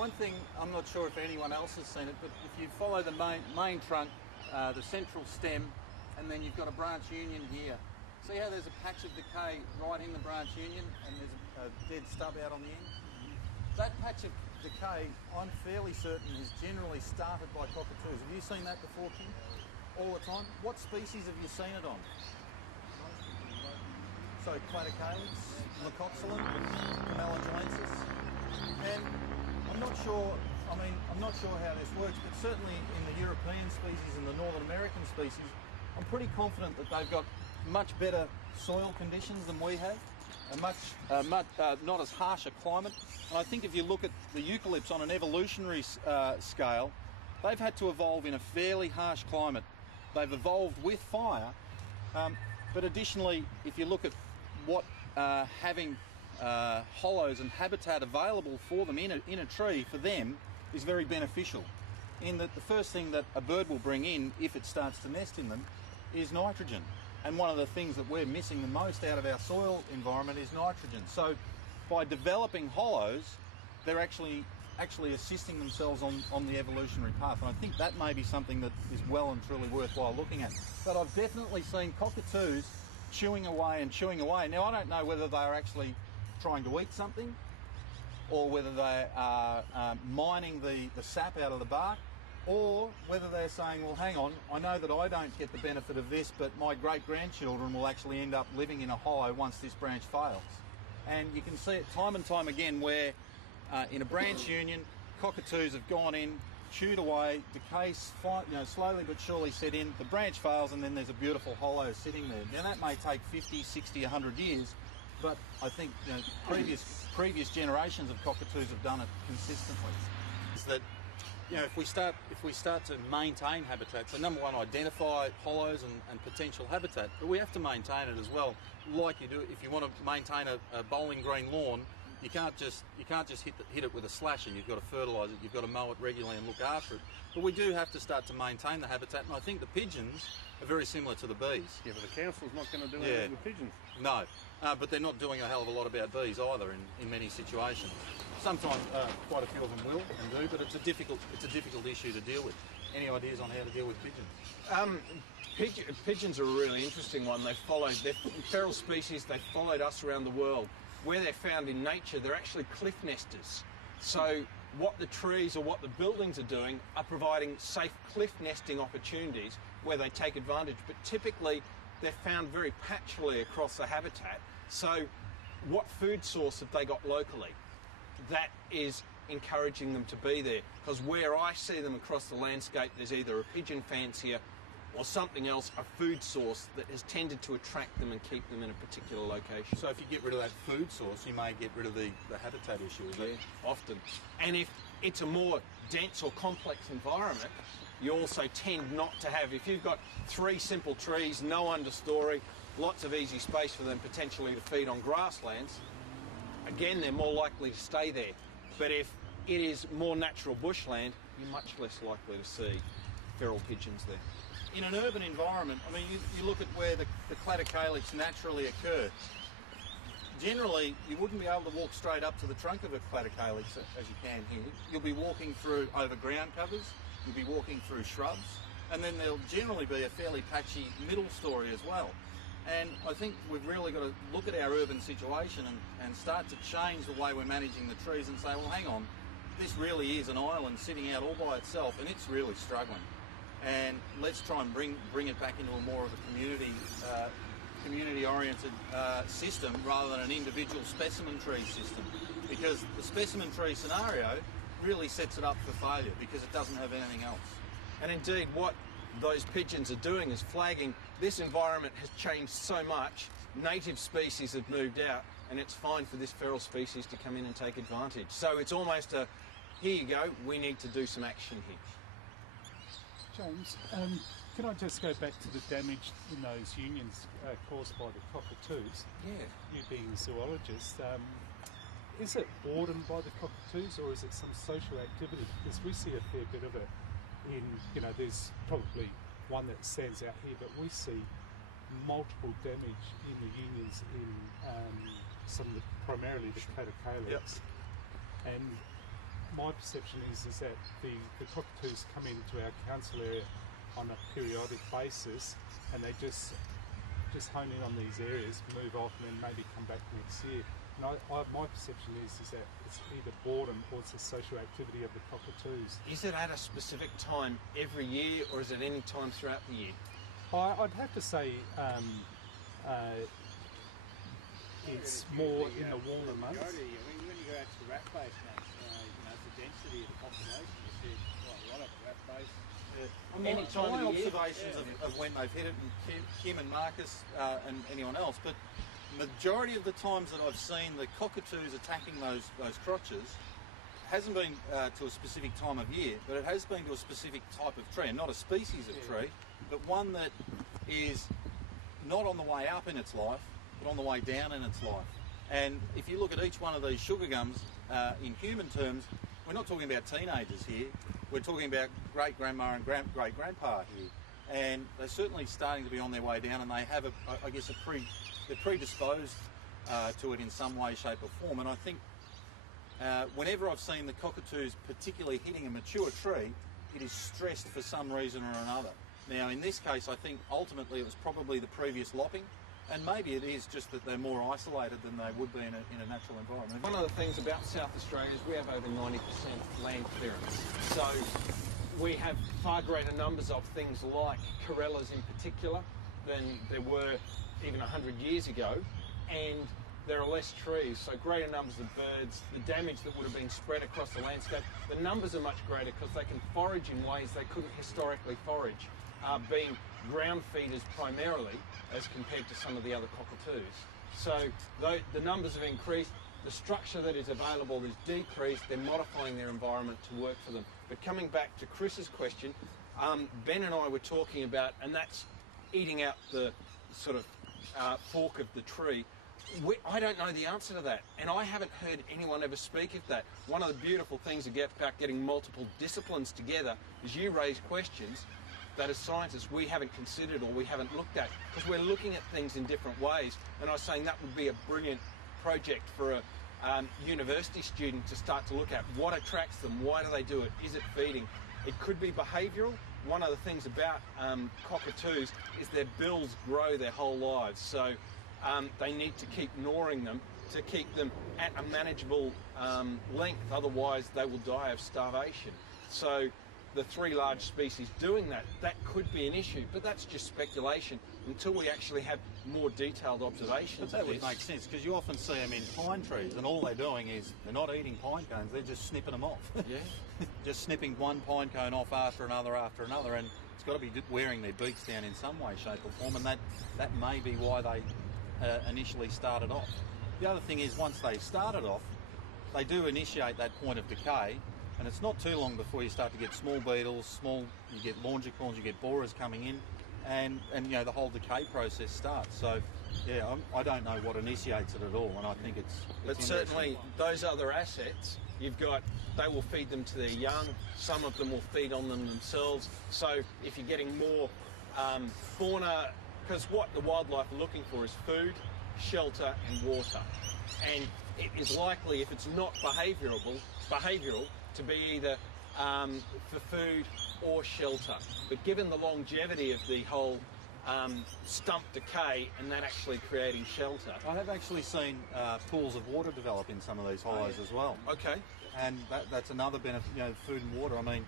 One thing, I'm not sure if anyone else has seen it, but if you follow the main trunk, the central stem, and then you've got a branch union here. See how there's a patch of decay right in the branch union, and there's a dead stub out on the end? That patch of decay, I'm fairly certain, is generally started by cockatoos. Have you seen that before, Kim? All the time? What species have you seen it on? So Platycalyx, Leucopsilon, Melangelensis, and I'm not sure how this works, but certainly in the European species and the Northern American species, I'm pretty confident that they've got much better soil conditions than we have, not as harsh a climate. And I think if you look at the eucalypts on an evolutionary scale, they've had to evolve in a fairly harsh climate. They've evolved with fire, but additionally, if you look at what having hollows and habitat available for them in a tree for them is very beneficial, in that the first thing that a bird will bring in if it starts to nest in them is nitrogen. And one of the things that we're missing the most out of our soil environment is nitrogen. So by developing hollows, they're actually assisting themselves on the evolutionary path. And I think that may be something that is well and truly worthwhile looking at. But I've definitely seen cockatoos chewing away and chewing away. Now, I don't know whether they're actually trying to eat something or whether they are mining the sap out of the bark, or whether they're saying, well, hang on, I know that I don't get the benefit of this, but my great-grandchildren will actually end up living in a hollow once this branch fails. And you can see it time and time again where in a branch union, cockatoos have gone in, chewed away, decay slowly but surely set in, the branch fails, and then there's a beautiful hollow sitting there. Now that may take 50, 60, 100 years, but I think previous generations of cockatoos have done it consistently. Is that if we start to maintain habitat, so number one, identify hollows and potential habitat, but we have to maintain it as well, like you do if you want to maintain a bowling green lawn. You can't just hit it with a slasher. You've got to fertilise it. You've got to mow it regularly and look after it. But we do have to start to maintain the habitat, and I think the pigeons are very similar to the bees. Yeah, but the council's not going to do anything with pigeons. No, but they're not doing a hell of a lot about bees either in many situations. Sometimes quite a few of them will and do, but it's a difficult issue to deal with. Any ideas on how to deal with pigeons? Pigeons are a really interesting one. They're feral species. They've followed us around the world. Where they're found in nature, they're actually cliff nesters. So what the trees or what the buildings are doing are providing safe cliff nesting opportunities where they take advantage. But typically, they're found very patchily across the habitat. So what food source have they got locally? That is encouraging them to be there. Because where I see them across the landscape, there's either a pigeon fancier or something else, a food source that has tended to attract them and keep them in a particular location. So if you get rid of that food source, you may get rid of the habitat issue, is it? Often. And if it's a more dense or complex environment, you also tend not to have, if you've got 3 simple trees, no understory, lots of easy space for them potentially to feed on grasslands, again, they're more likely to stay there. But if it is more natural bushland, you're much less likely to see feral pigeons there. In an urban environment, I mean, you look at where the Platycalyx naturally occur. Generally, you wouldn't be able to walk straight up to the trunk of a Platycalyx as you can here. You'll be walking through over ground covers, you'll be walking through shrubs, and then there'll generally be a fairly patchy middle story as well. And I think we've really got to look at our urban situation and start to change the way we're managing the trees and say, well, hang on, this really is an island sitting out all by itself and it's really struggling. And let's try and bring it back into a more of a community-oriented system rather than an individual specimen tree system, because the specimen tree scenario really sets it up for failure because it doesn't have anything else. And indeed, what those pigeons are doing is flagging this environment has changed so much, native species have moved out, and it's fine for this feral species to come in and take advantage. So it's almost a, here you go, we need to do some action here. James, can I just go back to the damage in those unions caused by the cockatoos? Yeah. You being a zoologist, is it boredom by the cockatoos or is it some social activity? Because we see a fair bit of it in, there's probably one that stands out here, but we see multiple damage in the unions in some of the, primarily the Platycalyx. Yep. And my perception is that the cockatoos come into our council area on a periodic basis, and they just hone in on these areas, move off, and then maybe come back next year. And my perception is that it's either boredom or it's the social activity of the cockatoos. Is it at a specific time every year, or is it any time throughout the year? I'd have to say it's more in the warmer months. When you go out to the rat-based ones, the density of the population, you see quite a lot of rat-based. Any time my of the year? observations of when they've hit it, and Kim and Marcus and anyone else, but majority of the times that I've seen the cockatoos attacking those crotches hasn't been to a specific time of year, but it has been to a specific type of tree, and not a species of tree, but one that is not on the way up in its life, but on the way down in its life. And if you look at each one of these sugar gums in human terms, we're not talking about teenagers here, we're talking about great-grandma and great-grandpa here. And they're certainly starting to be on their way down, and they have, they're predisposed to it in some way, shape or form. And I think whenever I've seen the cockatoos particularly hitting a mature tree, it is stressed for some reason or another. Now in this case, I think ultimately it was probably the previous lopping, and maybe it is just that they're more isolated than they would be in a natural environment. One of the things about South Australia is we have over 90% land clearance. So we have far greater numbers of things like corellas in particular than there were even 100 years ago, and there are less trees, so greater numbers of birds. The damage that would have been spread across the landscape, the numbers are much greater because they can forage in ways they couldn't historically forage, being ground feeders primarily as compared to some of the other cockatoos. So the numbers have increased, the structure that is available is decreased, they're modifying their environment to work for them. But coming back to Chris's question, Ben and I were talking about, and that's eating out the sort of fork of the tree. I don't know the answer to that, and I haven't heard anyone ever speak of that. One of the beautiful things about getting multiple disciplines together is you raise questions that as scientists we haven't considered or we haven't looked at, because we're looking at things in different ways. And I was saying that would be a brilliant project for a university student to start to look at. What attracts them? Why do they do it? Is it feeding? It could be behavioural. One of the things about cockatoos is their bills grow their whole lives, so they need to keep gnawing them to keep them at a manageable length, otherwise they will die of starvation. So the three large species doing that could be an issue, but that's just speculation until we actually have more detailed observations. But that would make sense, because you often see them in pine trees and all they're doing is they're not eating pine cones, they're just snipping them off. Yeah. Just snipping one pine cone off after another, and it's got to be wearing their beaks down in some way, shape or form, and that may be why they initially started off. The other thing is, once they started off, they do initiate that point of decay, and it's not too long before you start to get small beetles, you get longicorns, you get borers coming in, and the whole decay process starts. So yeah, I don't know what initiates it at all, and I think it's But certainly those other assets, they will feed them to their young, some of them will feed on them themselves. So if you're getting more fauna, because what the wildlife are looking for is food, shelter and water. And it is likely, if it's not behavioural, to be either for food or shelter. But given the longevity of the whole stump decay and that actually creating shelter. I have actually seen pools of water develop in some of these hollows as well. Okay. And that's another benefit, food and water. I mean,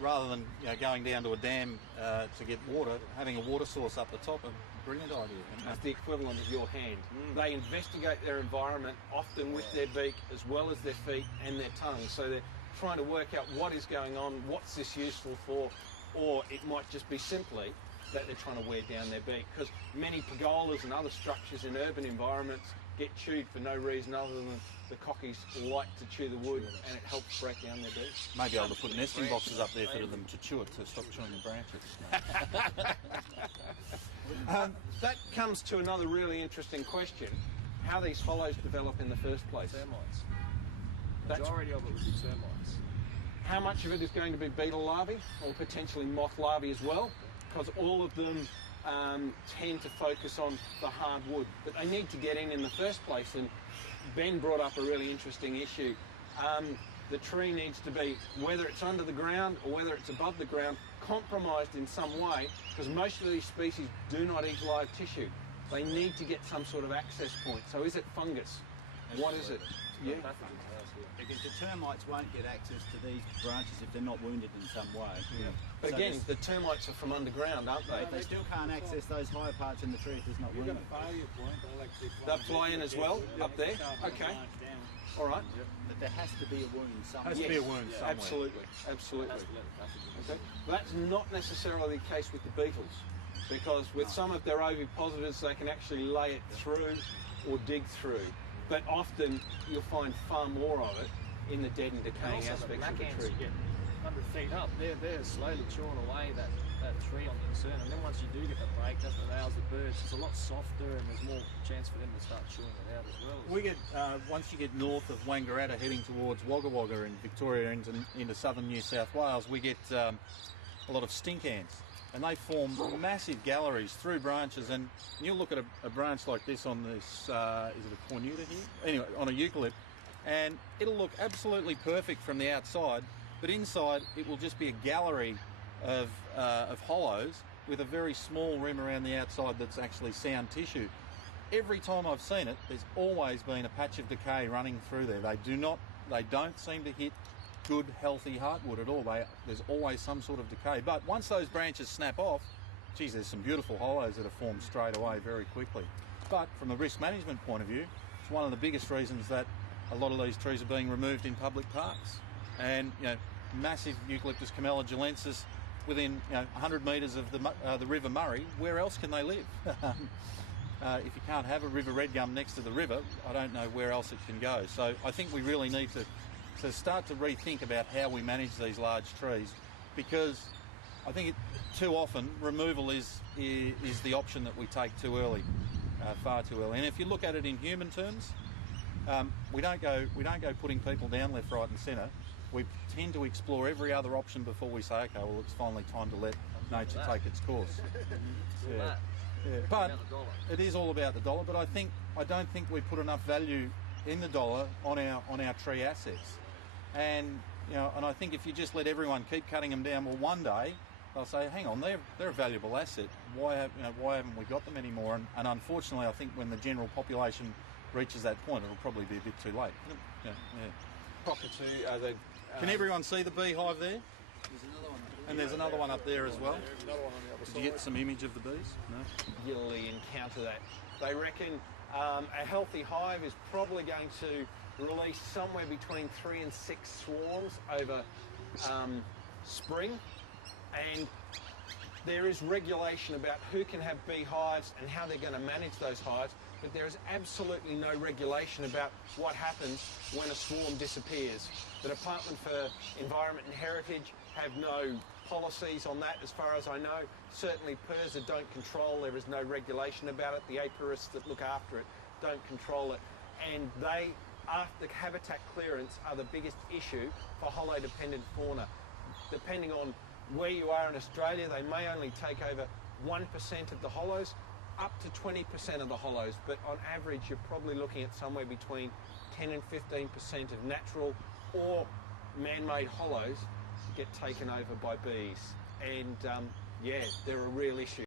rather than going down to a dam to get water, having a water source up the top, a brilliant idea. It's the equivalent of your hand. They investigate their environment often with their beak as well as their feet and their tongue. So they're trying to work out what is going on, what's this useful for, or it might just be simply that they're trying to wear down their beak, because many pergolas and other structures in urban environments get chewed for no reason other than the cockies like to chew the wood and it helps break down their beak. Maybe able to put nesting boxes up there for them to chew it, to stop chewing the branches. That comes to another really interesting question: how these hollows develop in the first place. Termites. The majority of it would be termites. How much of it is going to be beetle larvae or potentially moth larvae as well? Because all of them tend to focus on the hard wood, but they need to get in the first place. And Ben brought up a really interesting issue. the tree needs to be, whether it's under the ground or whether it's above the ground, compromised in some way, because most of these species do not eat live tissue. They need to get some sort of access point. So is it fungus? What is it? Yeah. Because the termites won't get access to these branches if they're not wounded in some way. But So again, this- the termites are from underground, aren't they? they still can't access those higher parts in the tree if it's not You've got wounded. a failure point, they'll actually They'll fly in as well, up there? Okay. All right. But there has to be a wound somewhere. Has to be a wound somewhere. Absolutely, absolutely. Okay. That's not necessarily the case with the beetles, because with some of their ovipositors, they can actually lay it through or dig through. But often you'll find far more of it in the dead and decaying Also, the aspects black of the ants tree. you get 100 feet up, they're slowly chewing away that tree on concern, and then once you do get the break, that allows the birds, it's a lot softer and there's more chance for them to start chewing it out as well. We get, once you get north of Wangaratta heading towards Wagga Wagga in Victoria and into southern New South Wales, we get a lot of stink ants. And they form massive galleries through branches, and you'll look at a branch like this on this, is it a cornuta here? Anyway, on a eucalypt, and it'll look absolutely perfect from the outside, but inside it will just be a gallery of hollows with a very small rim around the outside that's actually sound tissue. Every time I've seen it, there's always been a patch of decay running through there. They don't seem to hit good, healthy heartwood at all. There's always some sort of decay. But once those branches snap off, geez, there's some beautiful hollows that are formed straight away very quickly. But from a risk management point of view, it's one of the biggest reasons that a lot of these trees are being removed in public parks. And massive Eucalyptus camellogilensis within 100 metres of the River Murray, where else can they live? If you can't have a river red gum next to the river, I don't know where else it can go. So I think we really need to start to rethink about how we manage these large trees, because I think too often removal is the option that we take too early, far too early. And if you look at it in human terms, we don't go putting people down left, right, and centre. We tend to explore every other option before we say, okay, well, it's finally time to let nature take its course. Yeah. But it is all about the dollar. But I don't think we put enough value in the dollar on our tree assets. And and I think if you just let everyone keep cutting them down, well, one day they'll say, hang on, they're a valuable asset. Why haven't we got them anymore? And unfortunately, I think when the general population reaches that point, it'll probably be a bit too late. Cockatoo, Can everyone see the beehive there? There's another one. And there's another one up there as well. There's another one on the other Did side. you get some image of the bees? No. regularly encounter that. They reckon a healthy hive is probably going to release somewhere between 3 and 6 swarms over spring, and there is regulation about who can have beehives and how they're going to manage those hives, but there is absolutely no regulation about what happens when a swarm disappears. The Department for Environment and Heritage have no policies on that as far as I know. Certainly PIRSA don't control, there is no regulation about it. The apiarists that look after it don't control it. And they, after habitat clearance, are the biggest issue for hollow-dependent fauna. Depending on where you are in Australia, they may only take over 1% of the hollows, up to 20% of the hollows, but on average you're probably looking at somewhere between 10 and 15% of natural or man-made hollows get taken over by bees. And yeah, they're a real issue.